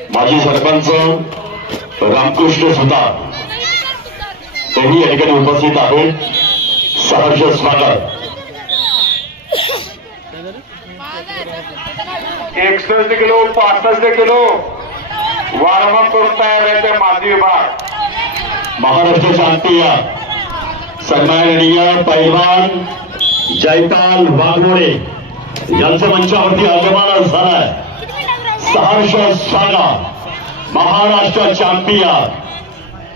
माजी सरपंच रामकृष्ण सुतार. तेही या ठिकाणी उपस्थित आहेत. सहर्ष स्वागत. एकसष्ट किलो पासष्ट किलो. वारंवार करून तयार राहते माजी विभाग. महाराष्ट्र शांती या. सन्माननीय पैलवान जयपाल वाघमोडे यांचं मंचावरती आगमन झालाय. सहर्ष स्वागत महाराष्ट्र चॅम्पियन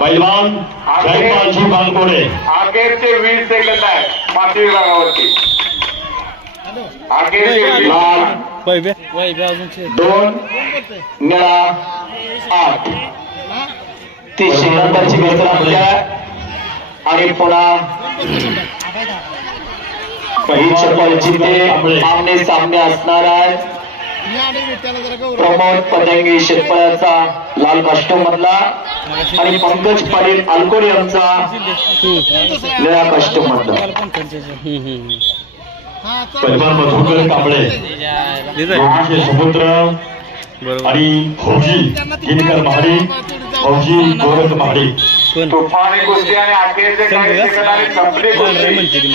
पैलवान जयपालजी वाघमोडे अखेरचे वीस सेकंद आहेत माती विभागावरती. अखेरचे वीस. लाल वैभ्या. वैभ्या अजून छे- दोन निळा आठ. तीसशे नंतरची बेहतर आपल्या. आणि पुन्हा ही चप्पल जिथे आमने सामने असणार आहे. प्रमोद पतंगी शेतकऱ्याचा लाल कास्टूम मधला आणि पंकज पाटील अलकोड यांचा निळा कास्टूम मधला. परिवार मधुकर कांबळे सुपुत्र आणि फौजी गिरकर महाडी फौजी गोरख महाडी तुफानी कुस्ती आणि अखेरचे काही सेकंद आणि संपली कुस्ती.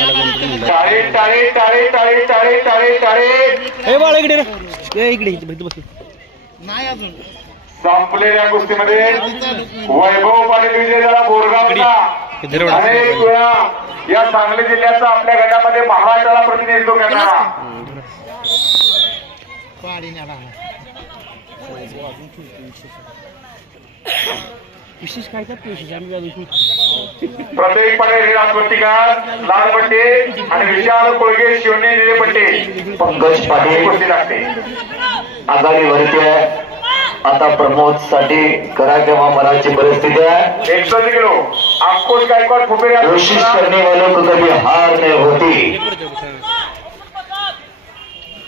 टाळे टाळे टाळे टाळे टाळे टाळे टाळे ए बाळा इकडे रे. ए इकडे बस. संपलेल्या कुस्तीमध्ये वैभव पाटील विजय झाला बोरगावचा. अनेक वेळा या सांगली जिल्ह्याचा आपल्या गटामध्ये महाराष्ट्राला प्रतिनिधित्व करणारा. विशेष काय करते विशेष आम्ही अजून खूप- प्रत्येक पडे राजवंतिकार लाल पट्टे आणि विशाल कोळगे शिवणे निळे पट्टे. पंकज पाटील कुस्ती लागते. आघाडीवरती आहे. आता प्रमोदसाठी करा किंवा मनाची परिस्थिती आहे. एकसष्ट किलो. अंकुश गायकवाड फुपेरे कोशिश करने वालों को कभी हार नहीं होती.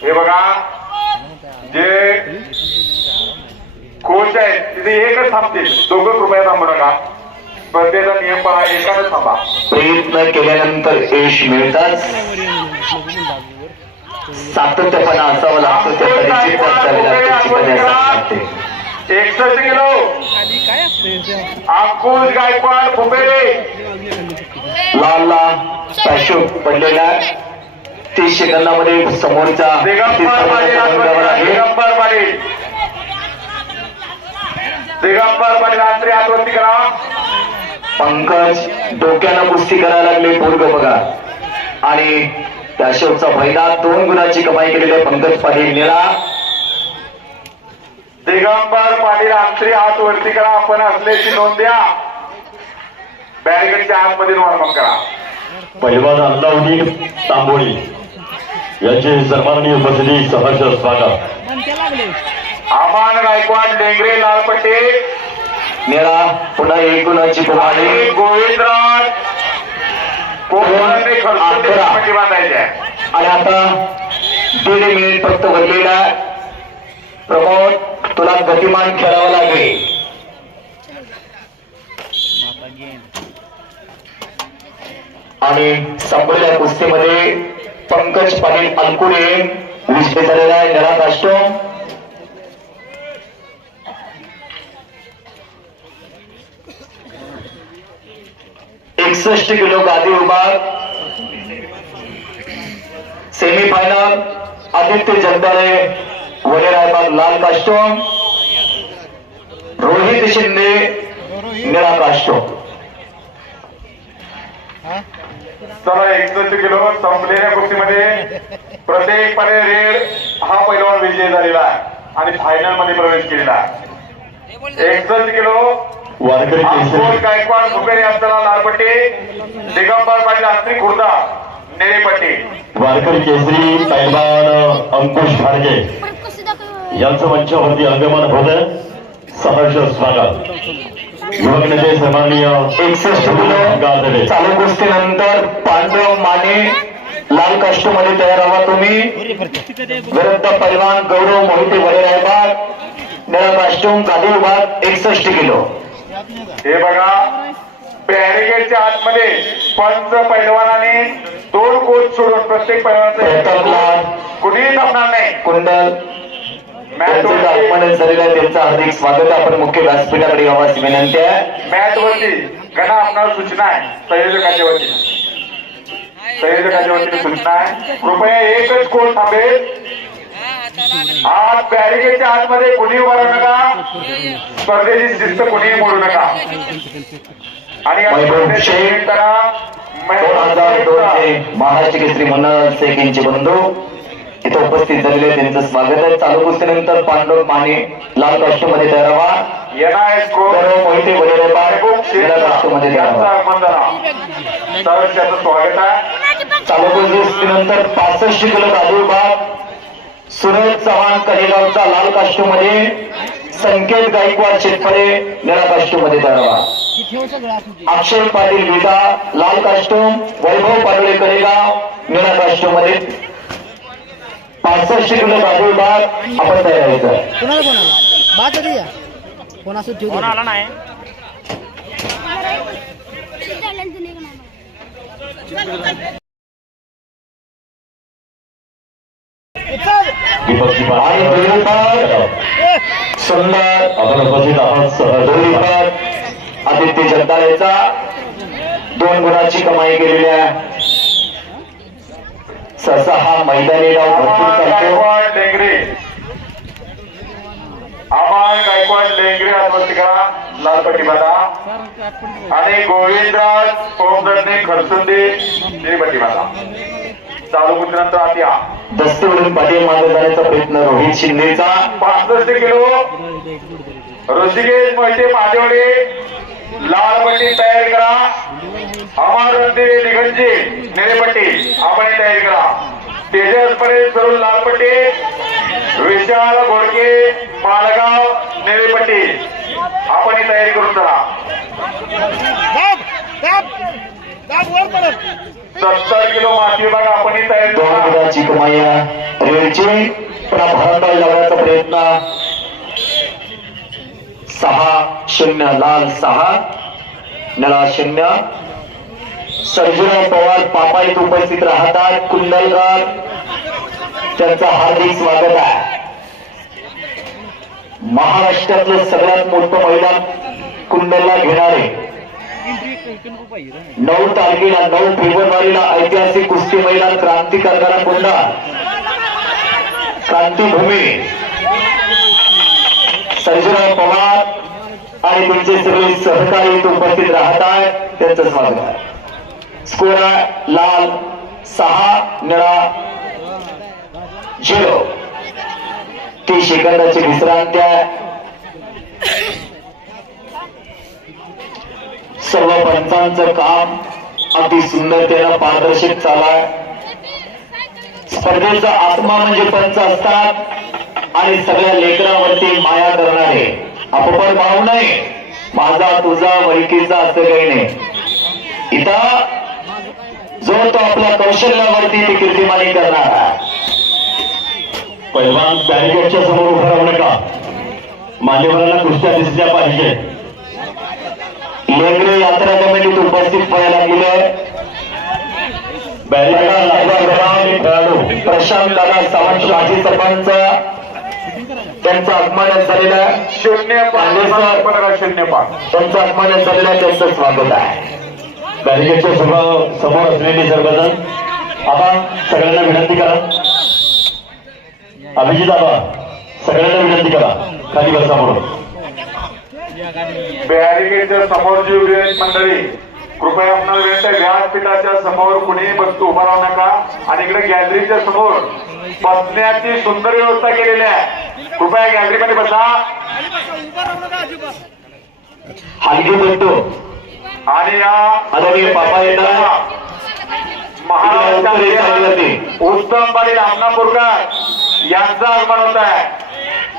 हे बघा. जे कोच आहेत? तिथे एकच थांबतील दोघं कृपया थांबू नका. स्पर्धेचा नियम पहा एकाच थांबा. प्रयत्न केल्यानंतर यश मिळतात. सातत्यपणा असावं लागतं त्या परिचित असावे लागते शिकवणे असावे लागते. एकसष्ट किलो. अंकुश गायकवाड फुपेरे. लालला पॅशो पडलेला आहे. तीस सेकंदामध्ये समोरचा दिगंबर पाटील आहे. दिगंबर पाटील. दिगंबर आंतरी आतवरती करा. पंकज डोक्यानं कुस्ती करायला लागले पूर्ग बघा. आणि त्या शेवटचा फायदा दोन गुणाची कमाई केलेली आहे पंकज पाटील निळा दिगंबर पाटील आंतरी हात वरती करा आपण असल्याची नोंद द्या. बॅरिकेडच्या आतमध्ये नॉर्मल करा. पहिलवान अल्लाउद्दीन तांबोळी यांचे सन्माननीय उपस्थिती सहर्ष स्वागत. आमान गायकवाड डेंगरे लालपट्टे निळा पुन्हा एक गुणाची आणि गोविंदराज. कोकणाने खर्च अकरा. पट्टी बांधायची. आहे आणि आता दीड मिनिट फक्त भरलेला आहे. प्रमोद तुला गतिमान खेळावं लागेल. आणि संपलेल्या कुस्तीमध्ये पंकज पाटील अलकुडे विजय झालेला आहे. निळा कास्टोम एकसष्ट किलो गादी विभाग सेमीफायनल आदित्य जगदाळे वडे रायबाग लाल कास्टोम रोहित शिंदे निळा कास्टोम चला एकसष्ट किलो संपलेल्या कुस्तीमध्ये. प्रत्येक पणे रेड हा पैलवान विजय झालेला आहे आणि फायनलमध्ये प्रवेश केलेला आहे. एकसष्ट किलो वारकरी गायकवाड फुपेरे असताना लालपट्टी दिगंबर पाटील आंतरी खुर्दा नेरेपट्टी. वारकरी केसरी पैलवान अंकुश खाडगे यांचं मंचावरती अंगमान होत सहर्ष स्वागत. युवक नेते सन्माननीय एकसष्ट किलो चालू कुस्तीनंतर पांडव माने लाल काष्टमध्ये तयार व्हा तुम्ही. विरुद्ध पैलवान गौरव मोहिते वडे रायबाग निळा गादी विभाग एकसष्ट किलो. हे बघा बॅरिगेडच्या आतमध्ये पंच पैलवानाने दोन कोच सोडून प्रत्येक पैलवानाचा कुणीही थांबणार नाही. कुंडल. आगमन झालेलं त्यांचं हार्दिक स्वागत. आपण मुख्य व्यासपीठाकडे यावास विनंती आहे. मॅच वरती. गणा आपणाला सूचना आहे. संयोजकाच्या वतीने संयोजकाच्या वतीने सूचना आहे. कृपया एकच कोण थांबेल. आत बॅरिकेडच्या आतमध्ये कुणी उभा राहू नका. स्पर्धेची शिस्त कुणीही मोडू नका. आणि दोन हजार दोन चे महाराष्ट्र केसरी मंडळ शेख यांचे बंधू. इथे उपस्थित झालेले. त्यांचं स्वागत आहे. चालू कुस्तीनंतर पांडव माने लाल मध्ये तयार व्हा. मोहिते महबूब शेखमध्ये तयार व्हा. चालू कुस्तीनंतर पासष्ट किलो प्रादुर्भाव सुरेश चव्हाण कडेगावचा लाल मध्ये संकेत गायकवाड शेतकरे निळा मध्ये तयार व्हा ती ठेव सगळं असू दे अक्षय पाटील विटा लाल कास्टूम वैभव पाडोळे कडेगाव निळा कास्टूममध्ये पासष्ट किलो प्रादुर्भाव आपण तयार व्हायचं कोणाला कोणाला नाही. सुंदर आपण उपस्थित आहोत सहदोरीकर आदित्य जगदाळेचा दोन गुणाची कमाई केलेली आहे सहसा हा मैदानी डाव भरपूर चालतो डेंगरे लेंगरे गायकवाड डेंगरे आत्मस्तिका लालपट्टी बाधा आणि गोविंदराज पोमदरने खरसुंदे निळपट्टी बाधा चालू कुठल्यानंतर आत या दस्तीवरून पाटील मागे जाण्याचा प्रयत्न रोहित शिंदेचा. पासष्ट किलो. ऋषिकेश मोहिते महादेवडे लाल पट्टी तयारी करा. अमर रणदेवी दिगंजी निळेपट्टी. आपण ही तयारी करा. तेजस परेश सरून लाल पट्टी. विशाल घोडके मालगाव निळेपट्टी. आपण ही तयारी करून चला सत्तर किलो माती आपण दोन कमाई रेडची भारताला लावण्याचा प्रयत्न. सहा शून्य लाल सहा नळा शून्य. सर्जुराव पवार पापा इथे उपस्थित राहतात. कुंडलकर त्यांचं हार्दिक स्वागत आहे. महाराष्ट्रातलं सगळ्यात मोठं मैदान कुंडलला घेणारे नऊ तारखेला नऊ फेब्रुवारीला ऐतिहासिक कुस्ती महिला क्रांती करणारा कोंडा क्रांतीभूमी. सर्जराव पवार आणि त्यांचे सगळे सहकारी इथे उपस्थित राहत आहेत. त्यांचं स्वागत आहे. स्कोर आहे लाल सहा निळा झिरो. ती सेकंदाची विश्रांती आहे. सर्व पंचांचं काम अगदी सुंदरतेला पारदर्शक चालाय स्पर्धेचा आत्मा म्हणजे पंच असतात आणि सगळ्या लेकरावरती माया करणारे. आपण भाव नाही माझा तुझा वैकीचा असं काही नाही. इथं जो तो आपल्या कौशल्यावरती ती कीर्तिमानी करणार आहे. पैलवान समोर उभं राहू नका. मान्यवरांना कुस्त्या दिसल्या पाहिजे लेंगरे यात्रा कमिटीत उपस्थित व्हायला खेळाडू प्रशांत दादा सावंत माजी सरपंच. त्यांचं आगमन झालेलं शून्य पाच. शून्य पाच. त्यांचं आगमन झालेलं त्यांचं स्वागत आहे. बॅरिकेडच्या समोर समोर असलेली सर्वजण आता सगळ्यांना विनंती करा. अभिजित आबा सगळ्यांना विनंती करा. खाली बसा म्हणून. बॅरिकेडच्या समोर जी उभी आहेत मंडळी. कृपया आपणाला विनंती व्यासपीठाच्या समोर कुणीही वस्तू उभा राहू नका. आणि इकडे गॅलरीच्या समोर बसण्याची सुंदर व्यवस्था केलेली आहे. कृपया गॅलरीमध्ये बसा. हलगी बोलतो आणि या बाबा येतात. महाराष्ट्राचे उत्तम पाटील आमनापूरकर यांचं आगमन होत आहे.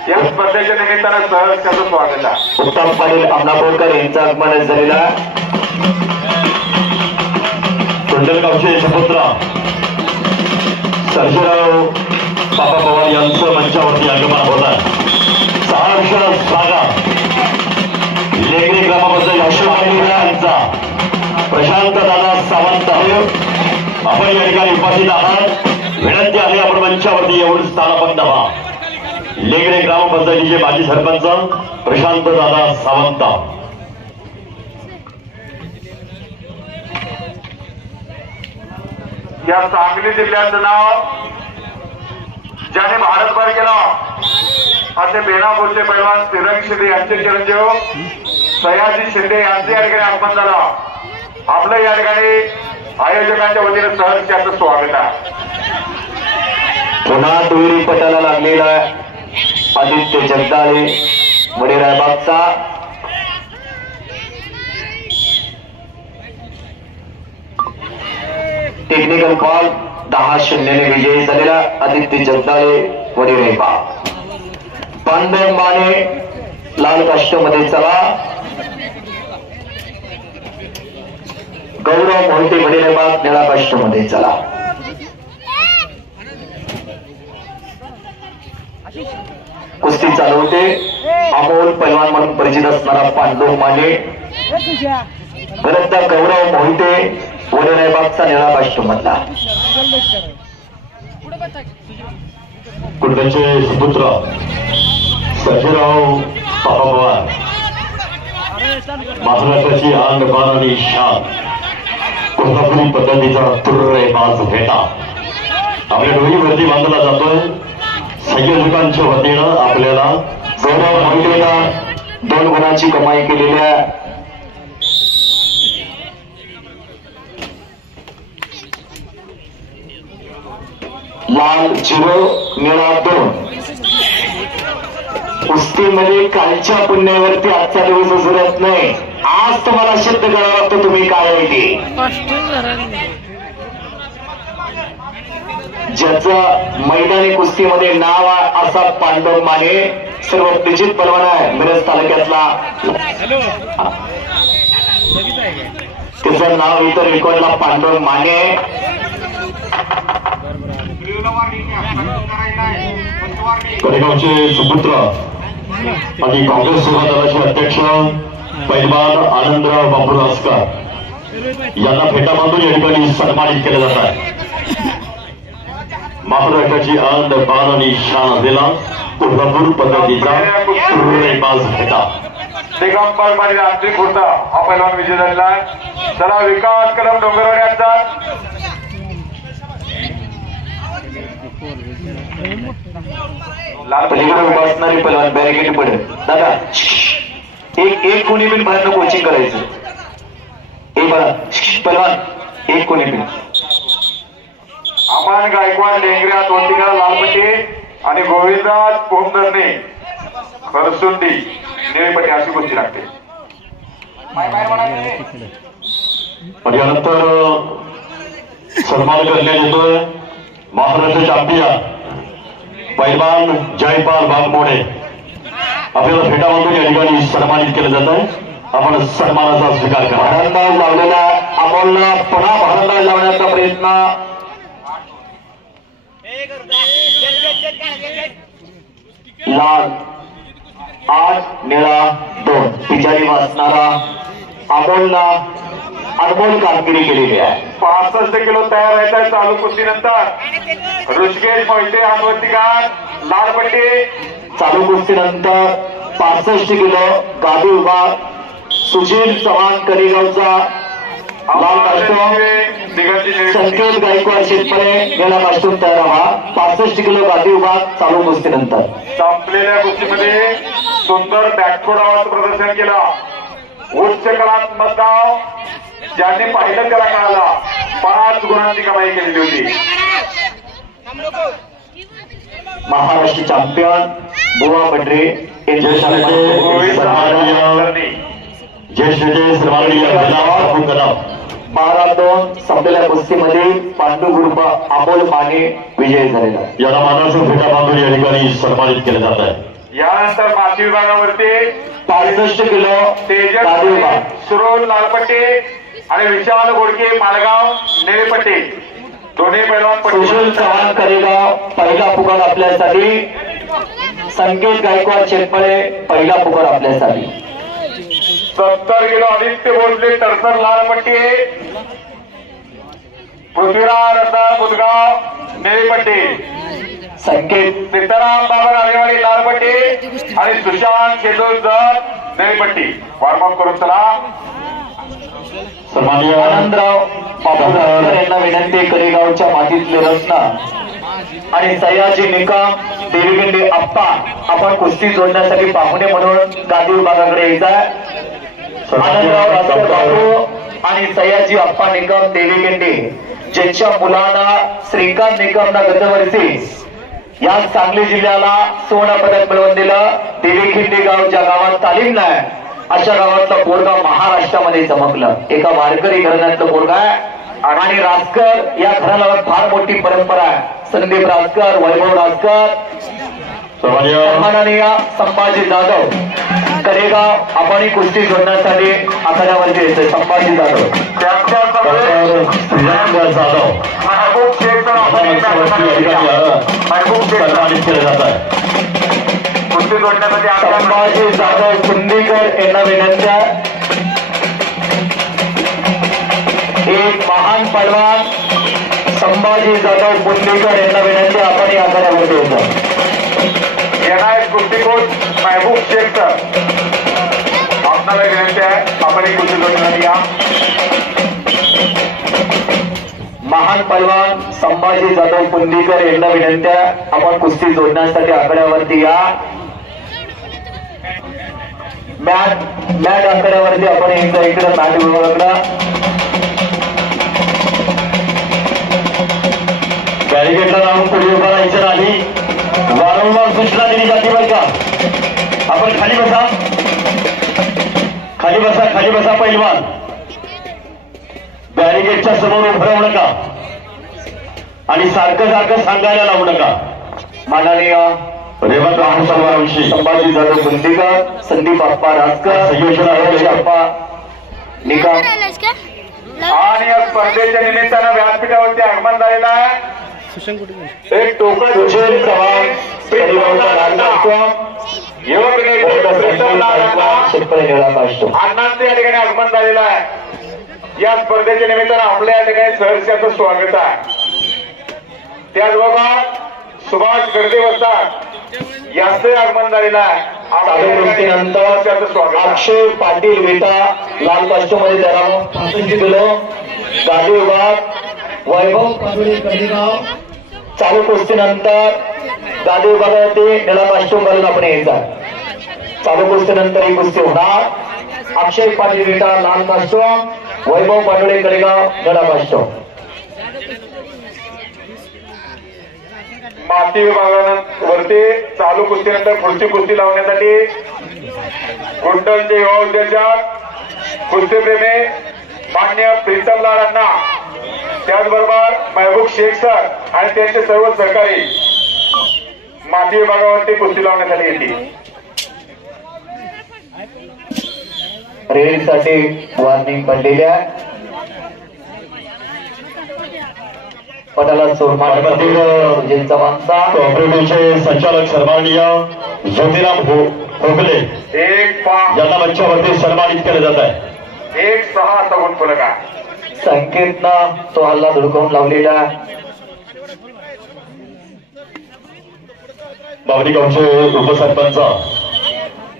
या स्पर्धेच्या निमित्तानं सहज त्याचं स्वागत आहे. उत्तम पाटील अमलापूरकर यांचा आगमन झालेला आहे कुंडलगावचे सुपुत्र सर्जेराव बाबा पवार यांचं मंचावरती आगमन होत आहे. सहा अक्षर स्वागत. लेखणी ग्रामपंचायत अशोक यांचा. प्रशांत दादा सावंत आपण या ठिकाणी उपस्थित आहात. विनंती आहे आपण मंचावरती येऊन स्थानापन्न व्हा. लेगडे ग्रामपंचायतीचे माजी सरपंच प्रशांत दादा सावंत. या सांगली जिल्ह्याचं नाव ज्याने भारतभर केलं. असे बेनापूरचे पैलवान श्रीरंग शिंदे यांचे चिरंजीव सयाजी शिंदे यांचे या ठिकाणी आगमन झालं. आपलं या ठिकाणी आयोजकांच्या वतीने सहर्ष याचं स्वागत आहे. पुन्हा दुहेरी पटाला लागलेला आदित्य जगदाळे वडीरायबागचा टेक्निकल कॉल दहा शून्यने विजयी झालेला आदित्य जगदाळे वडीरायबाग पांडव माने लाल काष्टमध्ये चला. गौरव मोहिते वडीरायबाग निळा काष्टमध्ये चला. कुस्ती चालवते अमोल पैलवान म्हणून परिचित असणारा पांडव माने. परत गौरव मोहिते वडेरायबागचा निळा काष्टम मधला. कुटुंबाचे सुपुत्र सर्जेराव बाबा महाराष्ट्राची आंग बाण आणि शान. कोल्हापुरी पद्धतीचा तुर्रे बाज भेटा आपल्या डोळीवरती बांधला जातोय. संयोजकांच्या वतीनं आपल्याला गौरव महिलेला दोन गुणाची कमाई केलेल्या लाल झिरो निळा दोन. कुस्तीमध्ये कालच्या पुण्यावरती आजचा दिवस उजरत नाही. आज तुम्हाला सिद्ध करावं लागतं तुम्ही काय आहे ते. ज्याचं मैदानी कुस्तीमध्ये नाव असा पांडव माने सर्व परिचित परवाना आहे मिरज तालुक्यातला. त्याचं नाव इतर रेकॉर्डला पांडव माने. कडेगावचे सुपुत्र आणि काँग्रेस सेवा दलाचे अध्यक्ष पैलवान आनंदराव बापू रासकर यांना फेटा बांधून या ठिकाणी सन्मानित केलं जात आहे. महाराष्ट्राची आनंद बाण आणि शान असलेला कोल्हापूर पद्धतीचा बाज फेटा दिगंबर मारी रात्री खुर्ता हा पैलवान विजय झालेला आहे चला विकास कदम डोंगरवाडी लाल पलीकडे उभा असणारी पहिलवान बॅरिकेड पडेल दादा एक एक कोणी बिन बाहेरनं कोचिंग करायचं. एक बघा पहिलवान एक कोणी बिन. अमान गायकवाड लेंगऱ्या तोंडिका लालपटे आणि गोविंदराज पोमदरने खरसुंडी निळपट्टी अशी गोष्टी लागते. आणि यानंतर सन्मान करण्यात येतोय महाराष्ट्र चॅम्पियन पैलवान जयपाल बागमोडे. आपल्याला फेटामधून या ठिकाणी सन्मानित केलं जात आहे. आपण सन्मानाचा स्वीकार करा. भारंदाज लावलेला अमोलला पुन्हा भारंदाज लावण्याचा प्रयत्न लाल. आठ निळा दोन. पिछाडी वाचणारा अमोलला अनमोल कामगिरी केलेली आहे. पासष्ट किलो तयार व्हायचा आहे चालू कुस्तीनंतर. ऋषिकेश मोहिते आत्महत्तिकार लालपट्टी चालू कुस्तीनंतर पासष्ट किलो गादी विभाग सुशील चव्हाण कडेगावचा संकेत गायकवाड शेतपळे गेला कास्टूम तयार व्हा. पासष्ट किलो गादी विभाग चालू कुस्तीनंतर संपलेल्या कुस्तीमध्ये सुंदर बॅकफूट नावाचं प्रदर्शन केलं. उच्च कलात्मक नाव ज्यांनी पाहिलं त्याला कळाला. पाच गुणांची कमाई केलेली होती. महाराष्ट्र चॅम्पियन बुवा पंढरे यांच्या ज्येष्ठ जय सन्माननीय कदम कदम बारा दोन संपलेल्या कुस्तीमध्ये पांडू ग्रुप अमोल माने विजयी झालेला. याला मानाचं फेटा बांधून या ठिकाणी सन्मानित केलं जात आहे. यानंतर माती विभागावरती पासष्ट किलो तेजस लालपट्टी आणि विशाल गोडके मालगाव निळपट्टी दोन्ही पैलवान सुशील चव्हाण करेगाव पहिला पुकार आपल्यासाठी. संकेत गायकवाड शेतपळे पहिला पुकार आपल्यासाठी. सत्तर किलो आदित्य भोसले तडसर लालपट्टी पृथ्वीराज रत्ना बुधगाव निळपट्टी संकेत सीताराम बाबर राजेवाडी लालपट्टी आणि सुशांत शेंदूर जत नळीपट्टी वॉर्मअप करून चला. सन्मान्य आनंदराव बापूराव यांना विनंती आहे, कडेगावच्या मातीतले रत्न. आणि सयाजी निकम देवीगंडी आप्पा आपण कुस्ती जोडण्यासाठी पाहुणे म्हणून गादी विभागाकडे यायचा आनंदराव राजकर बापू आणि सयाजी आप्पा निकम देवीगंडी ज्यांच्या मुलांना श्रीकांत निकमना गतवर्षी या सांगली जिल्ह्याला सुवर्ण पदक मिळवून दिलं. देवीखिंडी गाव ज्या गावात तालीम नाही अशा गावातला पोरगा महाराष्ट्रामध्ये चमकलं. एका वारकरी घराण्यातलं पोरगा आहे. आणि राजकर या घराला फार मोठी परंपरा आहे. संदीप राजकर वैभव राजकर. सन्माननीय संभाजी जाधव. करेगाव आपण कुस्ती जोडण्यासाठी आखाड्यावरती येते संभाजी जाधव. त्यांच्या जाधव. सन्मानित जात आहे. संभाजी जाधव कुंदीकर यांना विनंती एक महान पलवान संभाजी जाधव कुंदीकर यांना विनंती आपण या आखाड्यावरती येतो येणार कुस्ती कोच महबूब शेख आपणाला विनंती आहे आपण ही कुस्ती या महान पैलवान संभाजी जाधव कुंदीकर यांना विनंती आहे, आपण कुस्ती जोडण्यासाठी आकड्यावरती या मॅट मॅट आकड्यावरती आपण एकदा इकडे मॅट विभागाकडं बॅरिकेडला लावून पुढे उभा राहायचं नाही वारंवार सूचना दिली जाते बरं का आपण खाली बसा खाली बसा खाली बसा पहिलवान बॅरिकेडच्या समोर उभं राहू नका. आणि सारखं सारखं सांगायला लावू नका. माननीय रेवंत राहून सर्वांशी संभाजी जाधव कुंदीकर संदीप आप्पा राजकर संयोजन आप्पा निकम. आणि या स्पर्धेच्या निमित्तानं व्यासपीठावरती आगमन झालेलं आहे. एक टोकन चव्हाण शेतकरी अण्णांचं या ठिकाणी आगमन झालेलं आहे. या स्पर्धेच्या निमित्तानं आपल्या या ठिकाणी सहर्षाचं स्वागत आहे. त्याचबरोबर सुभाष गर्दे वस्ताद यांचं आगमन झालेलं आहे. स्वागत अक्षय पाटील विटा लाल काष्टमध्ये त्याला पासष्ट किलो गादी विभाग वैभव चालू कुस्तीनंतर गादी विभागावरती ते काष्टूम घालून आपण यायचा. चालू कुस्तीनंतर ही कुस्ती होणार. अक्षय पाटील विटा लाल काष्टूम वैभव पाटोळे कडेगाव निळा काष्टूम माती विभागावरती चालू कुस्तीनंतर पुढची कुस्ती लावण्यासाठी गुंडलचे युवा उद्योजक कुस्तीप्रेमी मान्य प्रीतम लाडांना त्याचबरोबर महबूब शेख सर आणि त्यांचे सर्व सहकारी. माती विभागावरती कुस्ती लावण्यासाठी येतील रेडसाठी वॉर्निंग पडलेली आहे पटाला सुजय चव्हाणचा. कॉपरेटिव्हचे संचालक सन्माननीय ज्योतिराम हो- भोगले एक पा यांना मंचावरती सन्मानित केले जात आहे. एक सहा आहे संकेतनं तो हल्ला धुडकावून लावलेला. बावडी गावचे उपसरपंच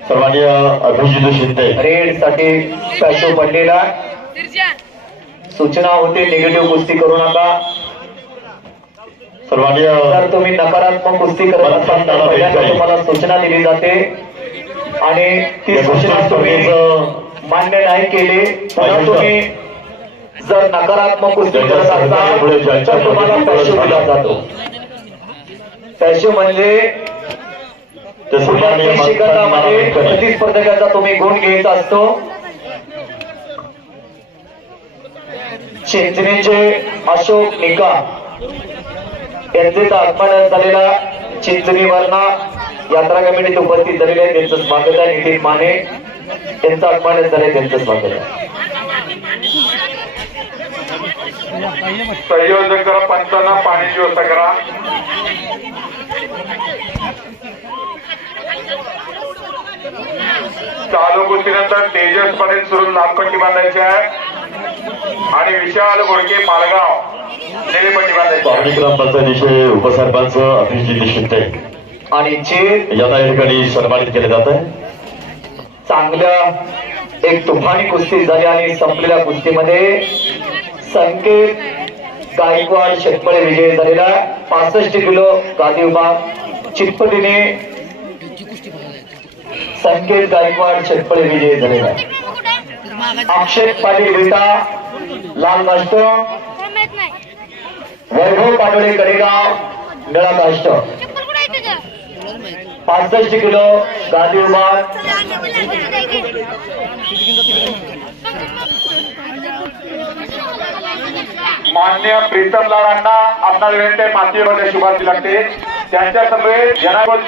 सन्माननीय अभिजित शिंदे. रेडसाठी पॅशो पडलेला. सूचना होते निगेटिव्ह कुस्ती करू नका. सन्माननीय जर तुम्ही नकारात्मक कुस्ती करत असाल तर पहिल्यांदा तुम्हाला सूचना दिली जाते. आणि ती सूचना तुम्ही मान्य नाही केली तुम्ही जर नकारात्मक कुस्ती करत असाल तर तुम्हाला पॅशो दिला जातो. पॅशो म्हणजे शिकतामध्ये प्रतिस्पर्धकाचा तुम्ही गुण घ्यायचा असतो. चिंचणीचे अशोक निकम यांचे तर आगमन झालेला चिंचणीवरना यात्रा कमिटीत उपस्थित झालेले आहे त्यांचं स्वागत आहे. नितीन माने त्यांचं आगमन झालंय त्यांचं स्वागत आहे. संयोजक करा. पंचांना पाण्याची व्यवस्था करा. चालू कुस्तीनंतर तेजस पटेल सुरून लालपट्टी बांधायची आहे. आणि विशाल घोडके मालगाव निळीपट्टी बांधायची पारडी ग्रामपंचायतीचे उपसरपंच अभिजित शिंदे. आणि यांना या ठिकाणी सन्मानित केले जात आहे. चांगल्या एक तुफानी कुस्ती झाली आणि संपलेल्या कुस्तीमध्ये संकेत गायकवाड शेतपळे विजय झालेला पासष्ट किलो गादी विभाग चितपटीने संकेत गायकवाड शेतपळे विजय झालेला आहे. अक्षय पाटील विटा लाल काष्ट वैभव पाटोळे कडेगाव निळा काष्ट पासष्ट किलो गादी विभाग मान्य प्रीतम लाडांना आपणाला विनंती आहे, शुभारती लागते. त्यांच्यासमोर जनागोज